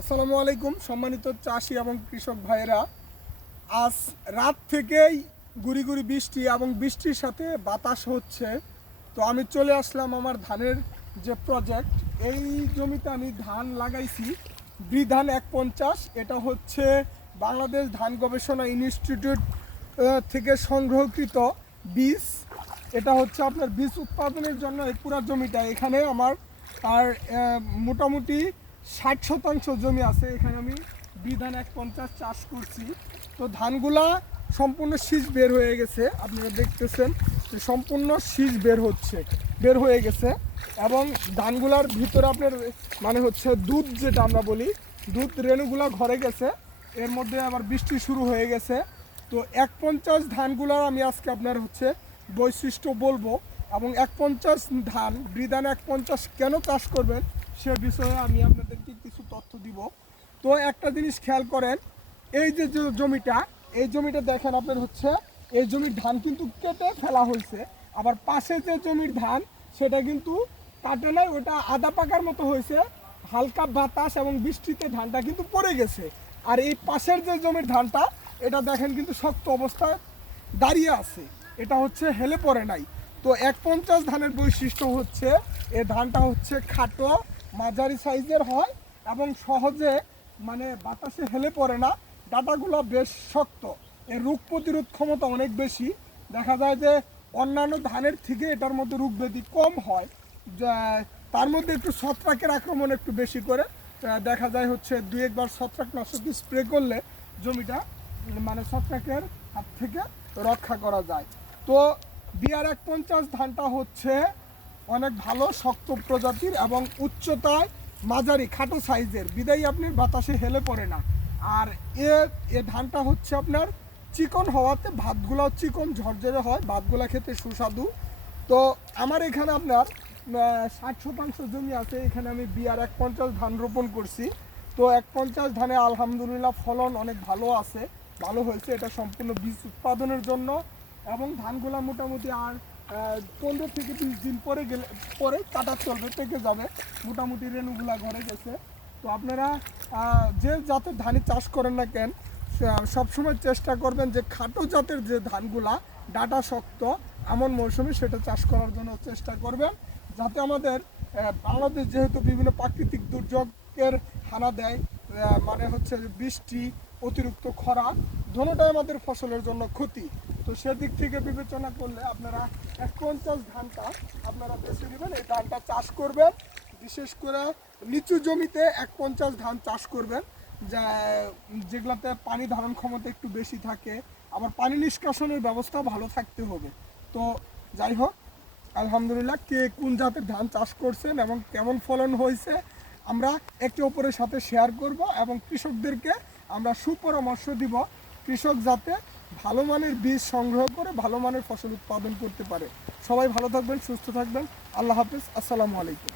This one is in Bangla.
আসসালামু আলাইকুম সম্মানিত চাষি এবং কৃষক ভাইয়েরা। আজ রাত থেকেই গুড়ি গুড়ি বৃষ্টি এবং বৃষ্টির সাথে বাতাস হচ্ছে। তো আমি চলে আসলাম আমার ধানের যে প্রজেক্ট, এই জমিতে আমি ধান লাগাইছি বিধান 150। এটা হচ্ছে বাংলাদেশ ধান গবেষণা ইনস্টিটিউট থেকে সংগ্রহকৃত বীজ। এটা হচ্ছে আপনার বীজ উৎপাদনের জন্য এই পুরা জমিটা। এখানে আমার তার মোটামুটি 60% জমি আছে। এখানে আমি বিধান 150 চাষ করছি। তো ধানগুলা সম্পূর্ণ শীষ বের হয়ে গেছে, আপনারা দেখতেছেন যে সম্পূর্ণ শীষ বের হয়ে গেছে। এবং ধানগুলার ভিতরে আপনার মানে হচ্ছে দুধ, যেটা আমরা বলি দুধ, রেণুগুলা ঘরে গেছে। এর মধ্যে আবার বৃষ্টি শুরু হয়ে গেছে। তো 150 ধানগুলার আমি আজকে আপনার হচ্ছে বৈশিষ্ট্য বলবো, এবং 150 ধান বিধান 150 কেন চাষ করবেন সে বিষয়ে আমি আপনাদেরকে কিছু তথ্য দিব। তো একটা জিনিস খেয়াল করেন, এই যে জমিটা, এই জমিটা দেখেন আপনার হচ্ছে এই জমির ধান কিন্তু কেটে ফেলা হয়েছে। আবার পাশে যে জমির ধান সেটা কিন্তু কাটে নাই, ওটা আধা পাকার মতো হয়েছে। হালকা বাতাস এবং বৃষ্টিতে ধানটা কিন্তু পড়ে গেছে। আর এই পাশের যে জমির ধানটা, এটা দেখেন কিন্তু শক্ত অবস্থায় দাঁড়িয়ে আছে, এটা হচ্ছে হেলে পড়ে নাই। তো 150 ধানের বৈশিষ্ট্য হচ্ছে এই ধানটা হচ্ছে খাটো মাঝারি সাইজের হয় এবং সহজে মানে বাতাসে হেলে পড়ে না। ডাটাগুলো বেশ শক্ত, এর রোগ প্রতিরোধ ক্ষমতা অনেক বেশি। দেখা যায় যে অন্যান্য ধানের থেকে এটার মধ্যে রোগ ব্যাধি কম হয়। তার মধ্যে একটু ছত্রাকের আক্রমণ একটু বেশি করে দেখা যায়। হচ্ছে দুই একবার ছত্রাকনাশক স্প্রে করলে জমিটা মানে ছত্রাকের হাত থেকে রক্ষা করা যায়। তো বিআর 150 ধানটা হচ্ছে অনেক ভালো শক্ত প্রজাতির এবং উচ্চতায় মাঝারি খাটো সাইজের, বিদায়ী আপনি বাতাসে হেলে পড়ে না। আর এ ধানটা হচ্ছে আপনার চিকন হওয়াতে ভাতগুলাও চিকন ঝরঝরে হয়, ভাতগুলা খেতে সুস্বাদু। তো আমার এখানে আপনার 60% জমি আছে, এখানে আমি বিআর 150 ধান রোপণ করছি। তো 150 ধানে আলহামদুলিল্লাহ ফলন অনেক ভালো হয়েছে। এটা সম্পূর্ণ বীজ উৎপাদনের জন্য, এবং ধানগুলা মোটামুটি আর 15 থেকে 20 দিন পরে কাটা চলবে, পেকে যাবে, মোটামুটি রেণুগুলা ঘরে গেছে। তো আপনারা যে জাতের ধানই চাষ করেন না কেন, সবসময় চেষ্টা করবেন যে খাটো জাতের যে ধানগুলা ডাটা শক্ত এমন মৌসুমে সেটা চাষ করার জন্য চেষ্টা করবেন, যাতে আমাদের বাংলাদেশ যেহেতু বিভিন্ন প্রাকৃতিক দুর্যোগের হানা দেয়, মানে হচ্ছে বৃষ্টি, অতিরিক্ত খরা, দোনোটাই আমাদের ফসলের জন্য ক্ষতি। তো সেদিক থেকে বিবেচনা করলে আপনারা 150 ধানটা আপনারা বেছে নেবেন, এই ধানটা চাষ করবেন। বিশেষ করে নিচু জমিতে 150 ধান চাষ করবেন, যা যেগুলাতে পানি ধারণ ক্ষমতা একটু বেশি থাকে, আবার পানি নিষ্কাশনের ব্যবস্থা ভালো থাকতে হবে। তো যাই হোক, আলহামদুলিল্লাহ, কে কোন জাতের ধান চাষ করছেন এবং কেমন ফলন হয়েছে আমরা একে অপরের সাথে শেয়ার করব, এবং কৃষকদেরকে আমরা সুপরামর্শ দিব কৃষক যাতে ভালো মানের বীজ সংগ্রহ করে ভালো মানের ফসল উৎপাদন করতে পারে। সবাই ভালো থাকবেন, সুস্থ থাকবেন। আল্লাহ হাফেজ, আসসালামু আলাইকুম।